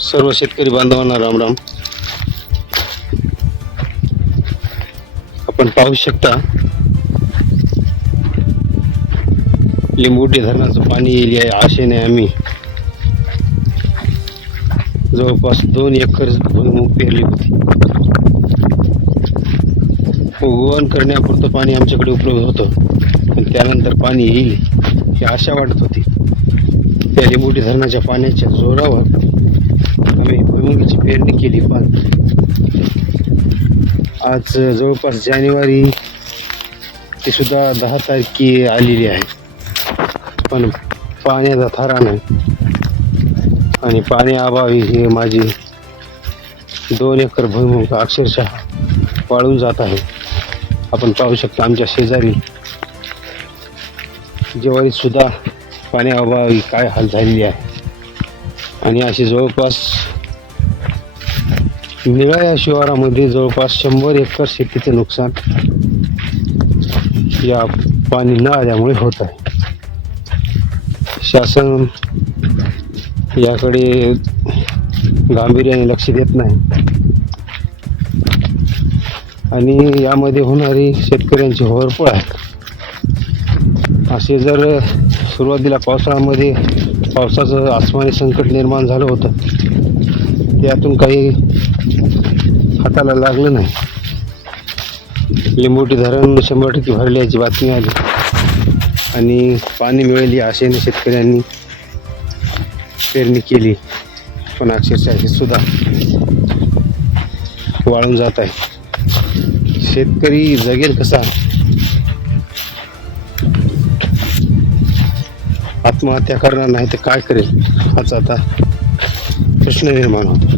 सर्व शेतकरी बांधवांना रामराम. आपण पाहू शकता लिंबोटी धरणाचं पाणी येईल या आशेने आम्ही जवळपास 2 एकर भुईमूग पेरली होती. उगवण करण्यापुरतं पाणी आमच्याकडे उपलब्ध होतं, पण त्यानंतर पाणी येईल ही आशा वाटत होती. त्या लिंबोटी धरणाच्या पाण्याच्या जोरावर आम्ही भुईमुगाची पेरणी केली. पण आज जवळपास जानेवारी ती सुद्धा 10 तारखे आलेली आहे, पण पाण्याचा थारा नाही. आणि पाण्याअभावी हे माझी 2 एकर भुईमूग अक्षरशः वाळून जात आहे. आपण पाहू शकता आमच्या शेजारी ज्वारीत सुद्धा पाण्याअभावी काय हाल झालेली आहे. आणि अशी जवळपास निळा या शिवारामध्ये जवळपास 100 एकर शेतीचे नुकसान या पाणी न आल्यामुळे होत आहे. शासन याकडे गांभीर्याने लक्ष देत नाही आणि यामध्ये होणारी शेतकऱ्यांची होरपळ आहे. असे जर सुरुवातीला पावसाळ्यामध्ये पावसाचं आसमानी संकट निर्माण झालं होतं, त्यातून काही हाताला लागलं नाही. लिंबोटी धरण 100% भरल्याची बातमी आली आणि पाणी मिळेल या आशेने शेतकऱ्यांनी पेरणी केली, पण अक्षरशः हे सुद्धा वाळून जात आहे. शेतकरी जगेल कसा? आत्महत्या करणार नाही तर काय करेल हाच आता प्रश्न निर्माण होतो.